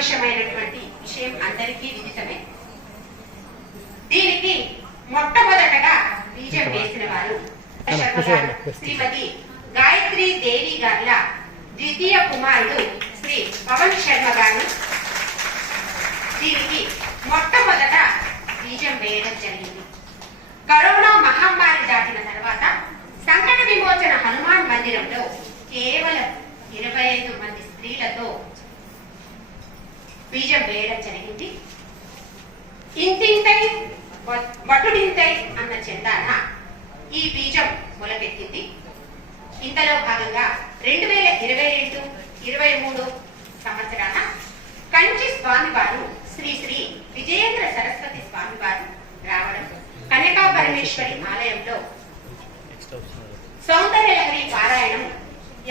సమావేశమైనటువంటి విషయం అందరికీ విదితమే. దీనికి మొట్టమొదటగా బీజం వేసిన వారు శ్రీమతి గాయత్రి దేవి గార్ల ద్వితీయ కుమారుడు శ్రీ పవన్ శర్మ గారు దీనికి మొట్టమొదట బీజం వేయడం జరిగింది. కరోనా మహమ్మారి దాటిన తర్వాత సంకట విమోచన హనుమాన్ మందిరంలో కేవలం 25 మంది స్త్రీలతో బీజం వేయడం జరిగింది. ఇంతింతై వటుడింతై అన్న చందాన ఈ బీజం మొలకెత్తింది. ఇంతలో భాగంగా 2022-23 సంవత్సరాన కంచి స్వామివారు శ్రీ శ్రీ విజయేంద్ర సరస్వతి స్వామివారు రావడం, కన్యకా పరమేశ్వరి ఆలయంలో సౌందర్యలహరి పారాయణం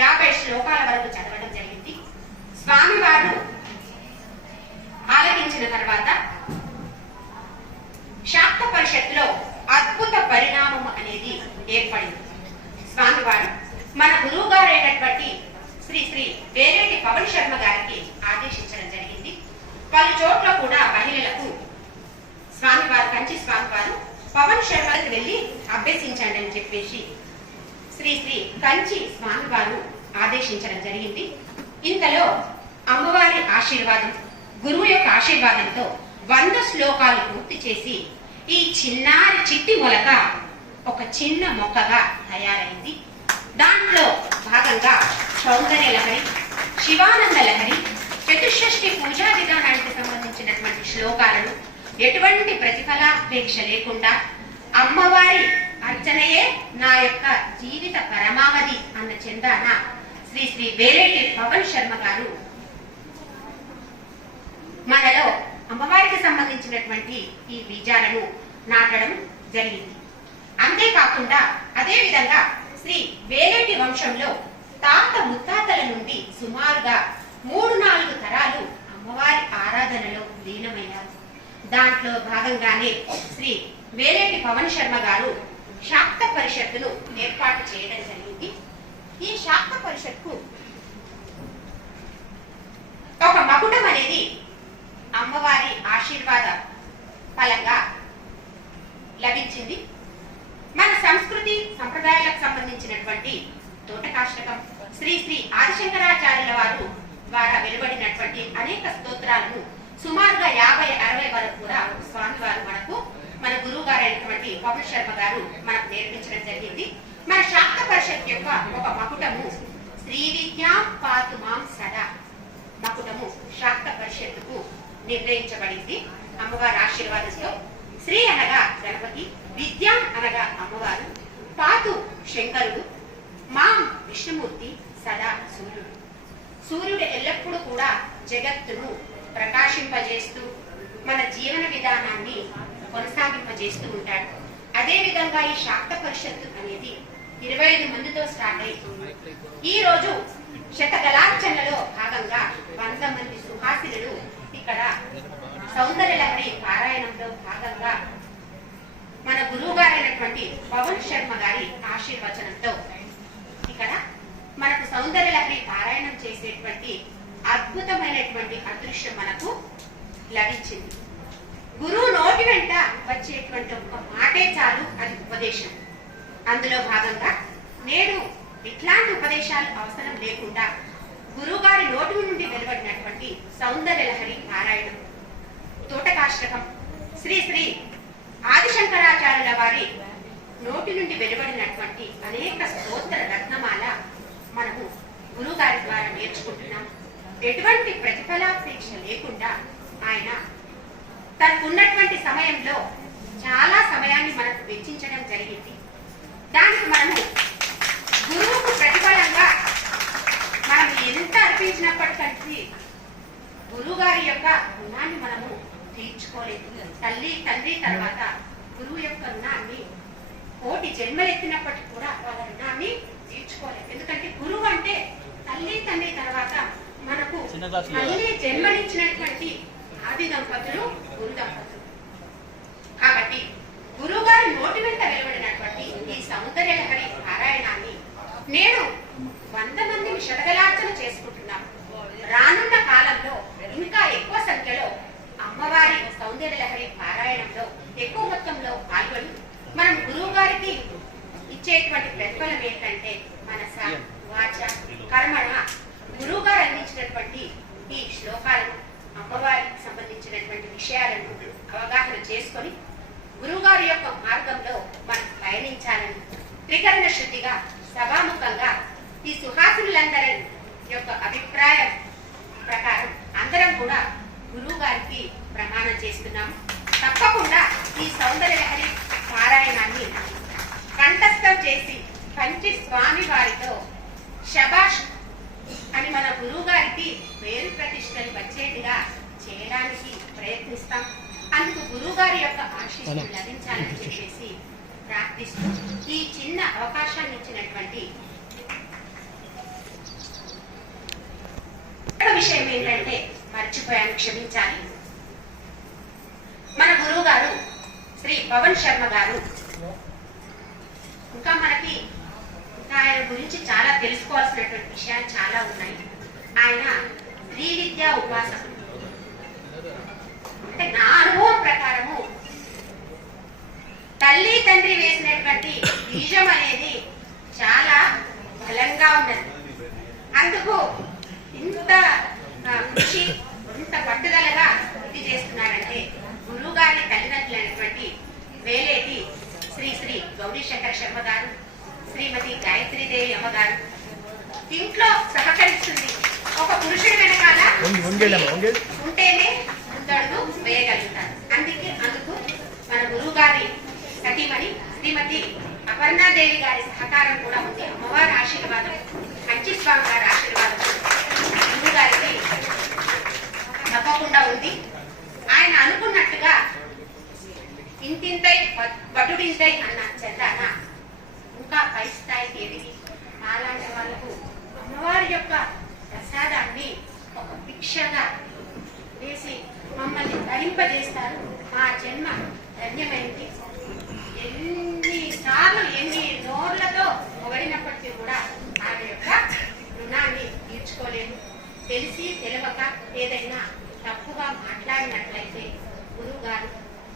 50 శ్లోకాల వరకు చదవడం జరిగింది. స్వామివారు ఆలకించిన తర్వాత శాక్త పరిషత్తులో అద్భుత పరిణామం అనేది ఏర్పడింది. స్వామివారు మన గురువు గారైనటువంటి శ్రీ శ్రీ వేరేటి పవన్ శర్మ గారికి ఆదేశించడం జరిగింది. పలు చోట్ల కూడా మహిళలకు స్వామివారు కంచి స్వామివారు పవన్ శర్మకి వెళ్లి అభ్యసించండి అని చెప్పేసి శ్రీ శ్రీ కంచి స్వామివారు ఆదేశించడం జరిగింది. ఇంతలో అమ్మవారి ఆశీర్వాదం, గురువు యొక్క ఆశీర్వాదంతో 100 శ్లోకాలు పూర్తి చేసి ఈ చిన్నారి చిట్టి మొలక ఒక చిన్న మొక్కగా తయారైంది. దాంట్లో భాగంగా సౌందర్య లహరి, శివానంద లహరి, చతుషష్ఠి పూజా విధానానికి సంబంధించినటువంటి శ్లోకాలను ఎటువంటి ప్రతిఫలాపేక్ష లేకుండా అమ్మవారి అర్చనయే నా యొక్క జీవిత పరమావధి అన్న చందాన శ్రీ శ్రీ వేరేటి పవన్ శర్మ గారు మనలో అమ్మవారికి సంబంధించినటువంటి ఈ బీజాలను నాటడం జరిగింది. అంతేకాకుండా అదే విధంగా శ్రీ వేరేటి వంశంలో తాత ముత్తాతల నుండి సుమారుగా 3-4 తరాలు అమ్మవారి ఆరాధనలో లీనమయ్యారు. దాంట్లో భాగంగానే శ్రీ వేరేటి పవన్ శర్మ గారు శాక్త పరిషత్తును ఏర్పాటు చేయడం జరిగింది. ఈ శాక్త పరిషత్కు ఒక మకుటం అనేది అమ్మవారి ఆశీర్వాద ఫలంగా లభించింది. మన సంస్కృతి సంప్రదాయాలకు సంబంధించినటువంటి తోటకాష్టకం, శ్రీ శ్రీ ఆదిశంకరాచార్యుల వారు ద్వారా వెలువడినటువంటి అనేక స్తోత్రాలను సుమారుగా 50-60 వరకు కూడా స్వామివారు మన గురువు గారైనటువంటి పవన్ శర్మ గారు మనకు నేర్పించడం జరిగింది. మన శాక్త పరిషత్ యొక్క ఒక మకుటము శ్రీ విద్యా పాతు మాం సదా మకుటము శాక్త పరిషత్తుకు నిర్ణయించబడింది. అమ్మవారి ఆశీర్వాదంతో శ్రీ అనగా గణపతి, విద్య అనగా అమ్మవారు, పాతు శంకరుడు, మాం విష్ణుమూర్తి, సదా సూర్యుడు. సూర్యుడు ఎల్లప్పుడూ కూడా జగత్తును ప్రకాశింపజేస్తూ మన జీవన విధానాన్ని కొనసాగింపజేస్తూ ఉంటాడు. అదే విధంగా ఈ శాక్త పరిషత్తు అనేది 25 మందితో స్టార్ట్ అవుతుంది. ఈ రోజు శతకళార్చనలో భాగంగా 100 మంది సుహాసినులు ఇక్కడ సౌందర్య లహరి పారాయణంలో భాగంగా మన గురువు గారైనటువంటి పవన్ శర్మ గారి ఆశీర్వచనంతో ఇక్కడ మనకు సౌందర్య లహరి పారాయణం చేసేటువంటి అద్భుతమైనటువంటి అదృశ్యం మనకు లభించింది. గురువు నోటి వెంట వచ్చేటువంటి ఒక మాటే చాలు, అది ఉపదేశం. అందులో భాగంగా నేడు ఇట్లాంటి ఉపదేశాలు అవసరం లేకుండా గురువు గారి నోటి నుండి వెలువడినటువంటి సౌందర్య లహరి పారాయణం, తోటకాష్టకం, శ్రీ శ్రీ ఆదిశంకరాచార్యుల వారి నోటి నుండి వెలువడినటువంటి అనేక స్తోత్ర రత్నమాల మనము గురువు గారి ద్వారా నేర్చుకుంటున్నాం. ఎటువంటి ప్రతిఫలాపేక్ష లేకుండా ఆయన తనకున్నటువంటి సమయంలో చాలా సమయాన్ని మనకు వెచ్చించడం జరిగింది. దానికి మనము గురువుకు ప్రతిఫలంగా మనం ఎంత అర్పించినప్పటికీ గురువు గారి యొక్క రుణాన్ని మనము తీర్చుకోలేదు. తల్లి తండ్రి తర్వాత గురువు యొక్క రుణాన్ని 1 జన్మలెత్తినప్పటికీ కూడా వాళ్ళ రుణాన్ని తీర్చుకోలేదు. ఎందుకంటే గురువు అంటే తల్లి తండ్రి తర్వాత మనకు మళ్ళీ జన్మనిచ్చినటువంటి ఆది దంపతులు గురు దంపతులు. కాబట్టి గురువు గారి నోటి వెంట వెలువడినటువంటి ఈ సౌందర్య లహరి పారాయణాన్ని నేను 100 మందిని శతకళార్చన చేసుకుంటున్నాను. రానున్న కాలంలో ఇంకా శ్లోకాలను, అమ్మవారికి సంబంధించినటువంటి విషయాలను అవగాహన చేసుకొని గురువుగారి యొక్క మార్గంలో మనం పయనించాలని త్రికరణ శుద్ధిగా సభాముఖంగా ఈ సుహాసులందరి యొక్క అభిప్రాయం ప్రకారం అందరం కూడా గురువు గారికి ప్రమాణం చేస్తున్నాము. తప్పకుండా ఈ సౌందర్యలహరి పారాయణాన్ని కంఠస్థం చేసి కంచి స్వామి వారితో శబాష్ అని మన గురువు గారికి పేరు ప్రతిష్టలు వచ్చేట్టుగా చేయడానికి ప్రయత్నిస్తాం. అందుకు గురువు గారి యొక్క ఆశీస్సులు లభించాలని చెప్పేసి ప్రార్థిస్తూ ఈ చిన్న అవకాశాన్ని ఇచ్చినటువంటి విషయం ఏంటంటే మర్చిపోయాను, క్షమించాలి. మన గురువు గారు శ్రీ పవన్ శర్మ గారు ఇంకా మనకి ఆయన గురించి చాలా తెలుసుకోవాల్సినటువంటి విషయాలు చాలా ఉన్నాయి. ఆయన త్రివిద్యా ఉపాసకుడు. అంటే నా అనుభవం ప్రకారము తల్లి తండ్రి వేసినటువంటి బీజం అనేది చాలా బలంగా ఉన్నది. అందుకు ఇంత కృషి, ఇంత పట్టుదలగా ఇది చేస్తున్నారంటే గురువు గారి తల్లిదండ్రులైనటువంటి వేలేటి శ్రీ శ్రీ గౌరీ శంకర శర్మ గారు, శ్రీమతి గాయత్రీదేవి అమ్మగారు ఇంట్లో సహకరిస్తుంది. ఒక పురుషుడు వెనకాల ఉంటేనే ముందడుగు వేయగలుగుతారు. అందుకు మన గురువు గారి సతీమణి శ్రీమతి అపర్ణాదేవి గారి సహకారం కూడా ఉంది. అమ్మవారి ఆశీర్వాదం, కంచి స్వామి గారి ఆశీర్వాదం గురువు గారికి తప్పకుండా ఉంది. ఆయన అనుకున్నట్టుగా ఇంతింతై బటుడింతై అన్న చందాన ఇంకా పై స్థాయికి ఎదిగి అలాంటి వాళ్ళకు అమ్మవారి యొక్క ప్రసాదాన్ని ఒక భిక్షగా వేసి మమ్మల్ని ధరింపజేస్తారు. మా జన్మ ధన్యమైంది. ఎన్నిసార్లు ఎన్ని నోర్లతో పొగడినప్పటికీ కూడా ఆమె యొక్క రుణాన్ని తీర్చుకోలేము. తెలిసి తెలియక ఏదైనా తప్పుగా మాట్లాడినట్లయితే గురువు గారు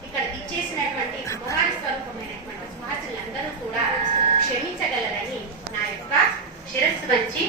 ఇక్కడ ఇచ్చేసినటువంటి అమ్మవారి స్వరూపమైనటువంటి సుహాసులందరూ కూడా క్షమించగలరని నా యొక్క శిరస్సు వంచి